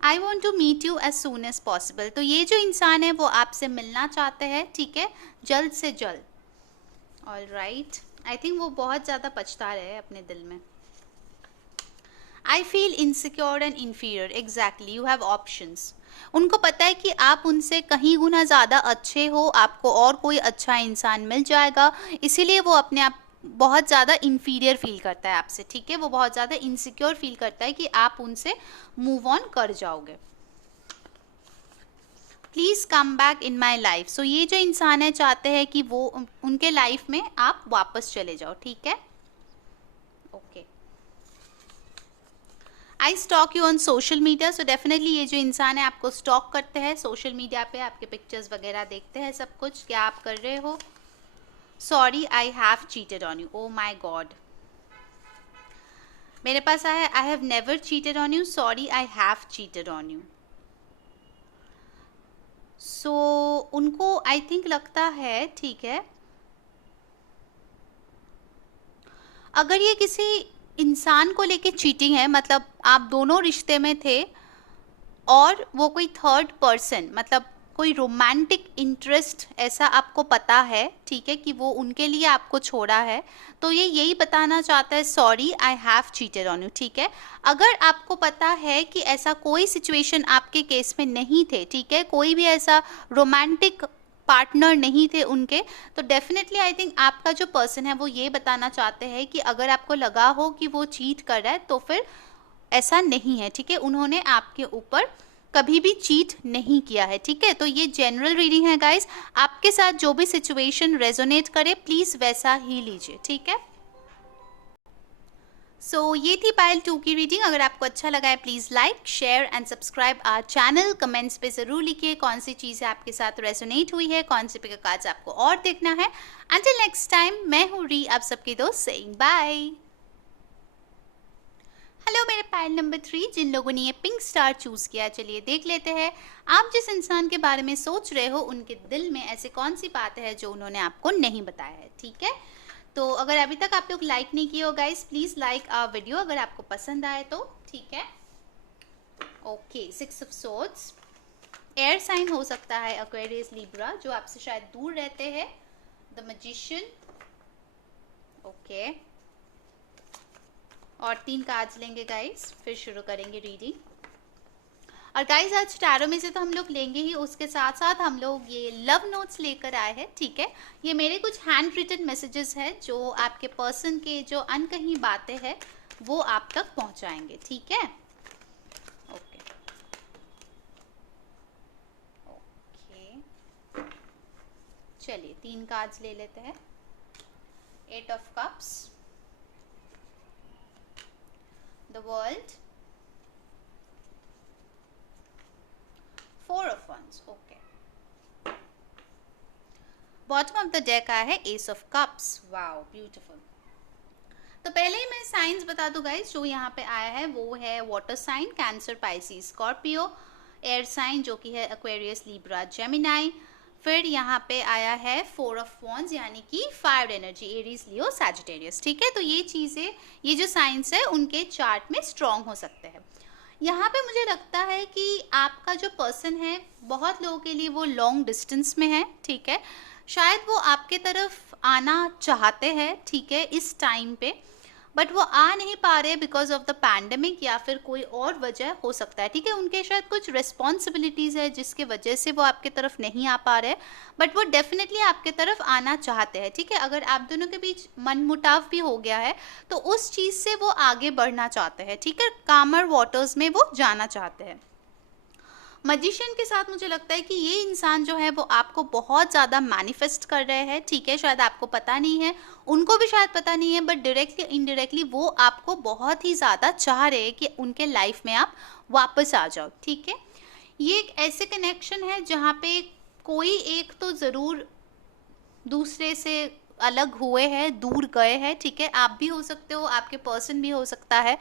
I want to meet you as soon as possible. तो ये जो इंसान है वो आपसे मिलना चाहते हैं, ठीक है, जल्द से जल्द। ऑल राइट, आई थिंक वो बहुत ज़्यादा पछता रहे हैं अपने दिल में। I feel insecure and inferior. Exactly, you have options. उनको पता है कि आप उनसे कहीं गुना ज़्यादा अच्छे हो, आपको और कोई अच्छा इंसान मिल जाएगा, इसीलिए वो अपने आप बहुत ज़्यादा इन्फीरियर फील करता है आपसे, ठीक है, वो बहुत ज़्यादा इनसिक्योर फील करता है कि आप उनसे मूव ऑन कर जाओगे। Please come back in my life. So ये जो इंसान है चाहते हैं कि वो उनके लाइफ में आप वापस चले जाओ, ठीक है। Okay, I stalk you on social media. So definitely ये जो इंसान है आपको स्टॉक करते हैं सोशल मीडिया पे, आपके पिक्चर्स वगैरह देखते हैं, सब कुछ क्या आप कर रहे हो। Sorry I have cheated on you. Oh my god, मेरे पास आया है I have never cheated on you, sorry I have cheated on you. So उनको आई थिंक लगता है, ठीक है, अगर ये किसी इंसान को लेके चीटिंग है, मतलब आप दोनों रिश्ते में थे और वो कोई थर्ड पर्सन, मतलब कोई रोमांटिक इंटरेस्ट ऐसा आपको पता है, ठीक है, कि वो उनके लिए आपको छोड़ा है, तो ये यही बताना चाहता है sorry I have cheated on you, ठीक है। अगर आपको पता है कि ऐसा कोई सिचुएशन आपके केस में नहीं थे, ठीक है, कोई भी ऐसा रोमांटिक पार्टनर नहीं थे उनके, तो डेफिनेटली आई थिंक आपका जो पर्सन है वो ये बताना चाहते हैं कि अगर आपको लगा हो कि वो चीट कर रहा है तो फिर ऐसा नहीं है, ठीक है, उन्होंने आपके ऊपर कभी भी चीट नहीं किया है, ठीक है। तो ये जनरल रीडिंग है गाइस, आपके साथ जो भी सिचुएशन रेजोनेट करे प्लीज वैसा ही लीजिए, ठीक है। सो ये थी पाइल 2 की रीडिंग। अगर आपको अच्छा लगा है please like share and subscribe our channel. Comments पे ज़रूर लिखिए कौन सी चीज़ें आपके साथ रेजोनेट हुई है, कौन से पिक कार्ड्स आपको और देखना है। अंटिल नेक्स्ट टाइम, मैं हूँ री, आप सबके दोस्त, सेइंग बाय। हेलो मेरे पाइल नंबर 3, जिन लोगों ने ये पिंक स्टार चूज़ किया, चलिए देख लेते हैं आप जिस इंसान के बारे में सोच रहे हो उनके दिल में ऐसे कौन सी बात है जो उन्होंने आपको नहीं बताया है, ठीक है। तो अगर अभी तक आप लोग लाइक नहीं किए हो guys, please like our video अगर आपको पसंद आए तो, ठीक है। Okay, 6 of swords, air sign हो सकता है एक्वेरियस लिब्रा, जो आपसे शायद दूर रहते हैं। द मैजिशियन, ओके, और 3 कार्ड्स लेंगे गाइस, फिर शुरू करेंगे रीडिंग। और गाइस आज टैरो में से तो हम लोग लेंगे ही, उसके साथ साथ हम लोग ये लव नोट्स लेकर आए हैं, ठीक है। ये मेरे कुछ हैंड रिटन मैसेजेस हैं जो आपके पर्सन के जो अनकही बातें हैं वो आप तक पहुंचाएंगे, ठीक है। ओके ओके, चलिए 3 कार्ड्स ले लेते हैं। 8 of cups, the world, 4 of wands, okay. Bottom of the deck आया है S of cups. Wow beautiful. तो पहले ही मैं साइंस बता दूं गाइस, जो यहाँ पे आया है वो है water sign cancer Pisces Scorpio, air sign जो कि है एक्वेरियस लिब्रा जेमिनाई, फिर यहाँ पे आया है फोर ऑफ वॉन्ड्स यानी कि fire energy Aries Leo Sagittarius. ठीक है, तो ये चीज़ें, ये जो साइंस है उनके चार्ट में स्ट्रॉन्ग हो सकते हैं। यहाँ पे मुझे लगता है कि आपका जो पर्सन है बहुत लोगों के लिए वो लॉन्ग डिस्टेंस में है। ठीक है, शायद वो आपके तरफ आना चाहते हैं, ठीक है, इस टाइम पे, बट वो आ नहीं पा रहे बिकॉज ऑफ द पैंडेमिक या फिर कोई और वजह हो सकता है। ठीक है, उनके शायद कुछ रिस्पॉन्सिबिलिटीज़ है जिसके वजह से वो आपके तरफ नहीं आ पा रहे, बट वो डेफिनेटली आपके तरफ आना चाहते हैं। ठीक है, अगर आप दोनों के बीच मनमुटाव भी हो गया है तो उस चीज़ से वो आगे बढ़ना चाहते हैं। ठीक है, कामर वाटर्स में वो जाना चाहते हैं। मजिशियन के साथ मुझे लगता है कि ये इंसान जो है वो आपको बहुत ज़्यादा मैनिफेस्ट कर रहे हैं। ठीक है, शायद आपको पता नहीं है, उनको भी शायद पता नहीं है, बट डायरेक्टली इनडायरेक्टली वो आपको बहुत ही ज़्यादा चाह रहे हैं कि उनके लाइफ में आप वापस आ जाओ। ठीक है, ये एक ऐसे कनेक्शन है जहाँ पे कोई एक तो ज़रूर दूसरे से अलग हुए हैं, दूर गए हैं। ठीक है, आप भी हो सकते हो, आपके पर्सन भी हो सकता है,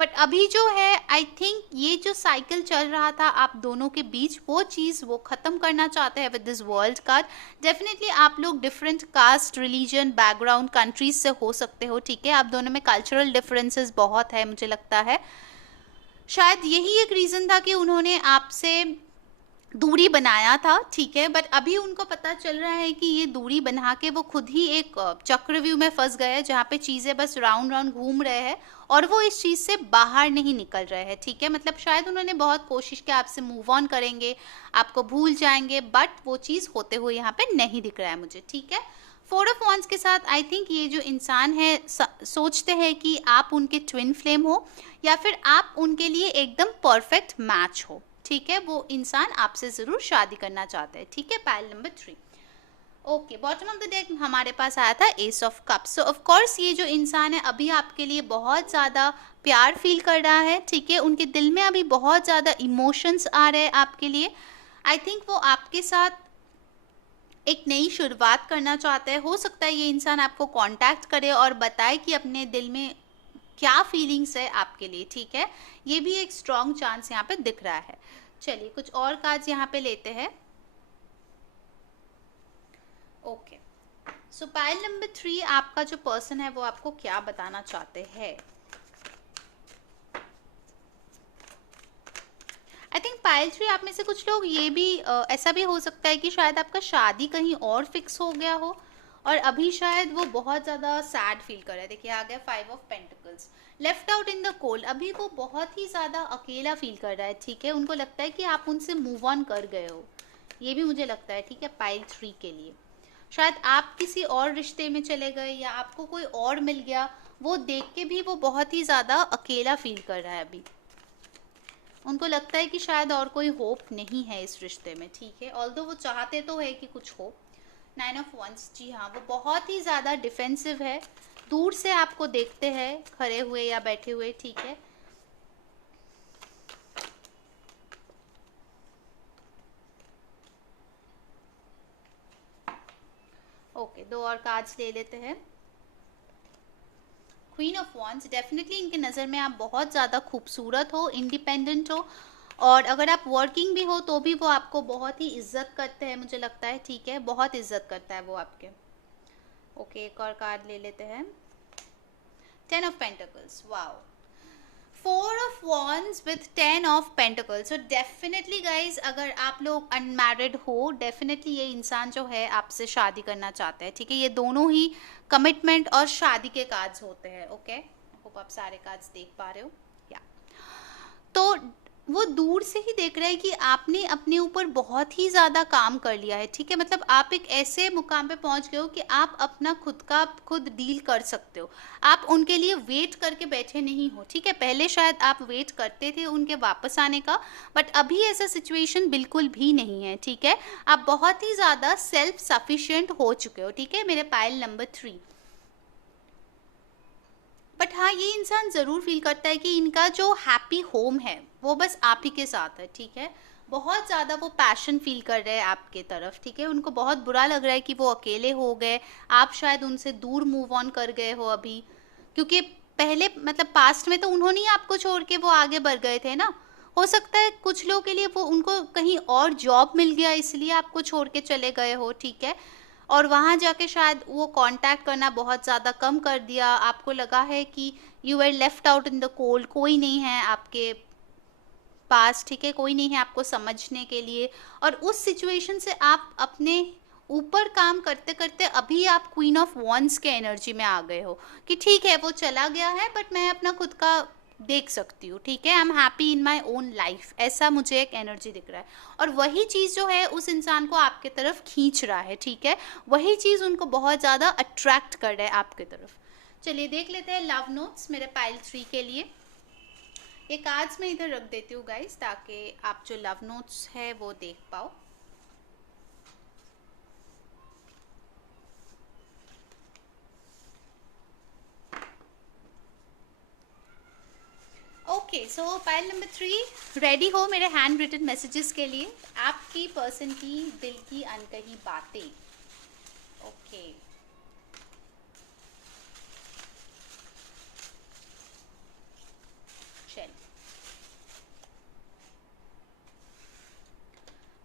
बट अभी जो है आई थिंक ये जो साइकिल चल रहा था आप दोनों के बीच, वो चीज़ वो ख़त्म करना चाहते हैं with this world card. Definitely आप लोग different caste, religion, background, countries से हो सकते हो। ठीक है, आप दोनों में कल्चरल डिफरेंसेस बहुत है मुझे लगता है। शायद यही एक रीज़न था कि उन्होंने आपसे दूरी बनाया था। ठीक है, बट अभी उनको पता चल रहा है कि ये दूरी बना के वो खुद ही एक चक्रव्यूह में फंस गए हैं जहाँ पे चीज़ें बस राउंड राउंड घूम रहे हैं और वो इस चीज़ से बाहर नहीं निकल रहे हैं। ठीक है, मतलब शायद उन्होंने बहुत कोशिश की आपसे मूव ऑन करेंगे, आपको भूल जाएंगे, बट वो चीज़ होते हुए यहाँ पे नहीं दिख रहा है मुझे। ठीक है, फोर ऑफ वॉन्ड्स के साथ आई थिंक ये जो इंसान है सोचते हैं कि आप उनके ट्विन फ्लेम हो या फिर आप उनके लिए एकदम परफेक्ट मैच हो। ठीक है, वो इंसान आपसे ज़रूर शादी करना चाहता है। ठीक है, pile number 3। Okay, bottom of the deck हमारे पास आया था S of cups. So of course ये जो इंसान है अभी आपके लिए बहुत ज़्यादा प्यार फील कर रहा है। ठीक है, उनके दिल में अभी बहुत ज़्यादा इमोशंस आ रहे हैं आपके लिए। आई थिंक वो आपके साथ एक नई शुरुआत करना चाहता है। हो सकता है ये इंसान आपको कांटेक्ट करे और बताए कि अपने दिल में क्या फीलिंग्स है आपके लिए। ठीक है, ये भी एक स्ट्रॉन्ग चांस यहाँ पे दिख रहा है। चलिए कुछ और कार्ड्स यहाँ पे लेते हैं। ओके, सो पाइल नंबर 3 आपका जो पर्सन है वो आपको क्या बताना चाहते हैं। आई थिंक पाइल 3 आप में से कुछ लोग ये भी ऐसा भी हो सकता है कि शायद आपका शादी कहीं और फिक्स हो गया हो और अभी शायद वो बहुत ज़्यादा सैड फील कर रहे हैं। देखिए आ गया 5 of pentacles, left out in the cold. अभी वो बहुत ही ज़्यादा अकेला फील कर रहा है। ठीक है, उनको लगता है कि आप उनसे मूव ऑन कर गए हो, ये भी मुझे लगता है। ठीक है, पाइल 3 के लिए शायद आप किसी और रिश्ते में चले गए या आपको कोई और मिल गया, वो देख के भी वो बहुत ही ज़्यादा अकेला फील कर रहा है अभी। उनको लगता है कि शायद और कोई होप नहीं है इस रिश्ते में। ठीक है, ऑल्दो वो चाहते तो है कि कुछ हो। 9 ऑफ वंस, जी हाँ, वो बहुत ही ज़्यादा डिफेंसिव है, दूर से आपको देखते हैं खड़े हुए या बैठे हुए। ठीक है, ओके, 2 और कार्ड्स ले लेते हैं। क्वीन ऑफ वॉन्ड्स, डेफिनेटली इनके नज़र में आप बहुत ज़्यादा खूबसूरत हो, इंडिपेंडेंट हो, और अगर आप वर्किंग भी हो तो भी वो आपको बहुत ही इज्जत करते हैं मुझे लगता है। ठीक है, बहुत इज्जत करता है वो आपके। ओके, एक और कार्ड ले लेते हैं। 10 of pentacles, wow, 4 of wands with 10 of pentacles. So definitely guys, अगर आप लोग अनमैरिड हो, डेफिनेटली ये इंसान जो है आपसे शादी करना चाहता है। ठीक है, ये दोनों ही कमिटमेंट और शादी के कार्ड्स होते हैं। ओके, होप आप सारे कार्ड्स देख पा रहे हो। या तो वो दूर से ही देख रहा है कि आपने अपने ऊपर बहुत ही ज़्यादा काम कर लिया है। ठीक है, मतलब आप एक ऐसे मुकाम पे पहुंच गए हो कि आप अपना खुद का खुद डील कर सकते हो। आप उनके लिए वेट करके बैठे नहीं हो। ठीक है, पहले शायद आप वेट करते थे उनके वापस आने का, बट अभी ऐसा सिचुएशन बिल्कुल भी नहीं है। ठीक है, आप बहुत ही ज़्यादा सेल्फ सफिशिएंट हो चुके हो। ठीक है, मेरे पाइल नंबर 3। बट हाँ, ये इंसान ज़रूर फील करता है कि इनका जो हैप्पी होम है वो बस आप ही के साथ है। ठीक है, बहुत ज़्यादा वो पैशन फील कर रहे हैं आपके तरफ, ठीक है। उनको बहुत बुरा लग रहा है कि वो अकेले हो गए, आप शायद उनसे दूर मूव ऑन कर गए हो अभी, क्योंकि पहले मतलब पास्ट में तो उन्होंने ही आपको छोड़ के वो आगे बढ़ गए थे ना। हो सकता है कुछ लोगों के लिए वो उनको कहीं और जॉब मिल गया इसलिए आपको छोड़ के चले गए हो, ठीक है। और वहाँ जाके शायद वो कांटेक्ट करना बहुत ज़्यादा कम कर दिया, आपको लगा है कि you are left out in the cold, कोई नहीं है आपके पास, ठीक है, कोई नहीं है आपको समझने के लिए। और उस सिचुएशन से आप अपने ऊपर काम करते करते अभी आप क्वीन ऑफ वॉन्ड्स के एनर्जी में आ गए हो कि ठीक है वो चला गया है बट मैं अपना खुद का देख सकती हूँ, ठीक है, I am happy in my own life, ऐसा मुझे एक एनर्जी दिख रहा है। और वही चीज़ जो है उस इंसान को आपके तरफ खींच रहा है, ठीक है, वही चीज़ उनको बहुत ज़्यादा अट्रैक्ट कर रहा है आपके तरफ। चलिए देख लेते हैं लव नोट्स मेरे पाइल 3 के लिए। ये कार्ड्स मैं इधर रख देती हूँ गाइस, ताकि आप जो लव नोट्स है वो देख पाओ। ओके, सो पाइल नंबर 3 रेडी हो मेरे हैंड रिटन मैसेजेस के लिए, आपकी पर्सन की दिल की अनकही बातें। ओके, चल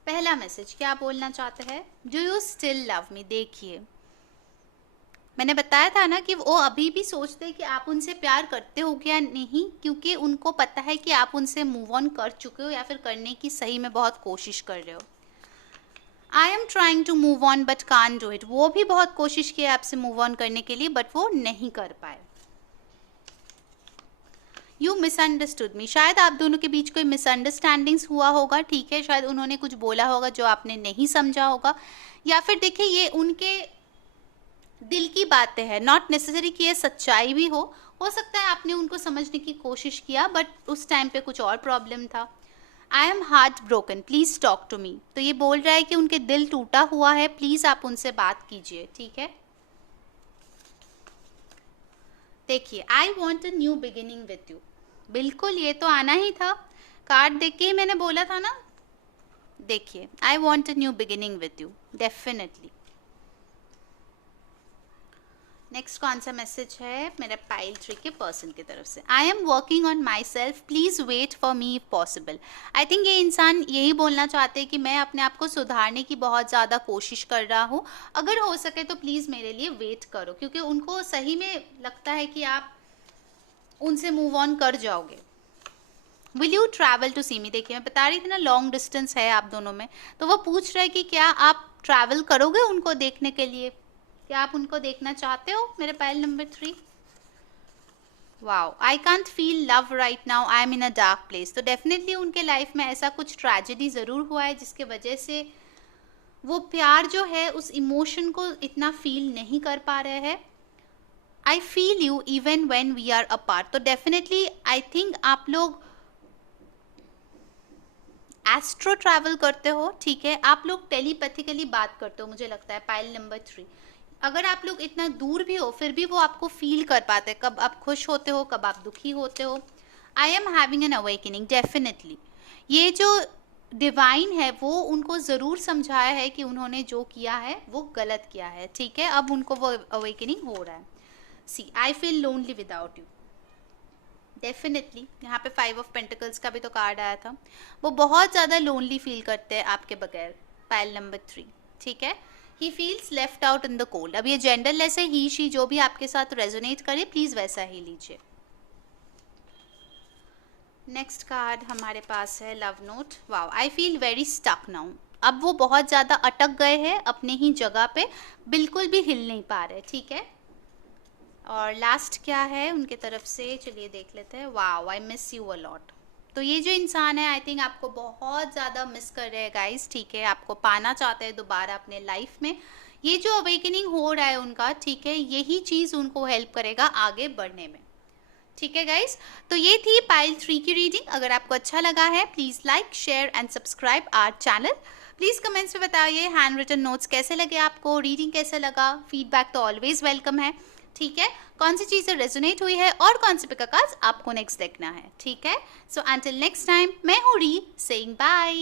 पहला मैसेज क्या बोलना चाहते हैं, do you still love me. देखिए मैंने बताया था ना कि वो अभी भी सोचते हैं कि आप उनसे प्यार करते हो या नहीं, क्योंकि उनको पता है कि आप उनसे मूव ऑन कर चुके हो या फिर करने की सही में बहुत कोशिश कर रहे हो। I am trying to move on but can't do it, वो भी बहुत कोशिश की आपसे मूव ऑन करने के लिए बट वो नहीं कर पाए। यू मिसअंडरस्टूड मी, शायद आप दोनों के बीच कोई मिसअंडरस्टैंडिंग्स हुआ होगा, ठीक है, शायद उन्होंने कुछ बोला होगा जो आपने नहीं समझा होगा, या फिर देखिए ये उनके दिल की बातें हैं, नॉट नेसेसरी कि ये सच्चाई भी हो सकता है आपने उनको समझने की कोशिश किया बट उस टाइम पे कुछ और प्रॉब्लम था। I am heart broken please talk to me, तो ये बोल रहा है कि उनके दिल टूटा हुआ है, प्लीज आप उनसे बात कीजिए, ठीक है। देखिए I want a new beginning with you, बिल्कुल ये तो आना ही था, कार्ड देख के ही मैंने बोला था ना। देखिए I want a new beginning with you, definitely. Next कौन सा मैसेज है मेरे पाइल 3 के पर्सन की तरफ से, I am working on myself please wait for me if possible. I think ये इंसान यही बोलना चाहते हैं कि मैं अपने आप को सुधारने की बहुत ज़्यादा कोशिश कर रहा हूँ, अगर हो सके तो प्लीज़ मेरे लिए वेट करो, क्योंकि उनको सही में लगता है कि आप उनसे मूव ऑन कर जाओगे। विल यू ट्रैवल टू सी मी, देखिए मैं बता रही थी ना लॉन्ग डिस्टेंस है आप दोनों में, तो वो पूछ रहे हैं कि क्या आप ट्रैवल करोगे उनको देखने के लिए, क्या आप उनको देखना चाहते हो मेरे pile number 3। Wow, I can't feel love right now, I am in a dark place, तो डेफिनेटली उनके लाइफ में ऐसा कुछ ट्रेजेडी ज़रूर हुआ है जिसके वजह से वो प्यार जो है उस इमोशन को इतना फील नहीं कर पा रहे हैं। I feel you even when we are apart, तो डेफिनेटली आई थिंक आप लोग एस्ट्रो ट्रैवल करते हो, ठीक है, आप लोग टेलीपैथिकली बात करते हो, मुझे लगता है पाइल नंबर 3। अगर आप लोग इतना दूर भी हो फिर भी वो आपको फील कर पाते हैं, कब आप खुश होते हो कब आप दुखी होते हो। I am having an awakening, definitely ये जो डिवाइन है वो उनको ज़रूर समझाया है कि उन्होंने जो किया है वो गलत किया है, ठीक है, अब उनको वो अवेकनिंग हो रहा है। See I feel lonely without you, definitely यहाँ पे 5 ऑफ पेंटिकल्स का भी तो कार्ड आया था, वो बहुत ज़्यादा लोनली फील करते हैं आपके बगैर, पाइल नंबर 3, ठीक है। He feels left out in the cold, अब ये जेंडरलेस है, ही शी जो भी आपके साथ रेजोनेट करे प्लीज़ वैसा ही लीजिए। नेक्स्ट कार्ड हमारे पास है love note. Wow, I feel very stuck now, अब वो बहुत ज़्यादा अटक गए हैं अपने ही जगह पे, बिल्कुल भी हिल नहीं पा रहे, ठीक है। और लास्ट क्या है उनके तरफ से, चलिए देख लेते हैं। Wow, I miss you a lot, तो ये जो इंसान है आई थिंक आपको बहुत ज़्यादा मिस कर रहे हैं गाइस, ठीक है, आपको पाना चाहते हैं दोबारा अपने लाइफ में। ये जो अवेकनिंग हो रहा है उनका, ठीक है, यही चीज़ उनको हेल्प करेगा आगे बढ़ने में, ठीक है गाइस। तो ये थी पाइल 3 की रीडिंग, अगर आपको अच्छा लगा है please like share and subscribe our channel. Please comments में बताइए हैंड रिटन नोट्स कैसे लगे आपको, रीडिंग कैसे लगा, फीडबैक तो ऑलवेज वेलकम है, ठीक है, कौन सी चीज़ें रेजोनेट हुई है और कौन से पिक कार्ड्स आपको नेक्स्ट देखना है, ठीक है। सो अंटिल नेक्स्ट टाइम, मैं हूँ री सेइंग बाय।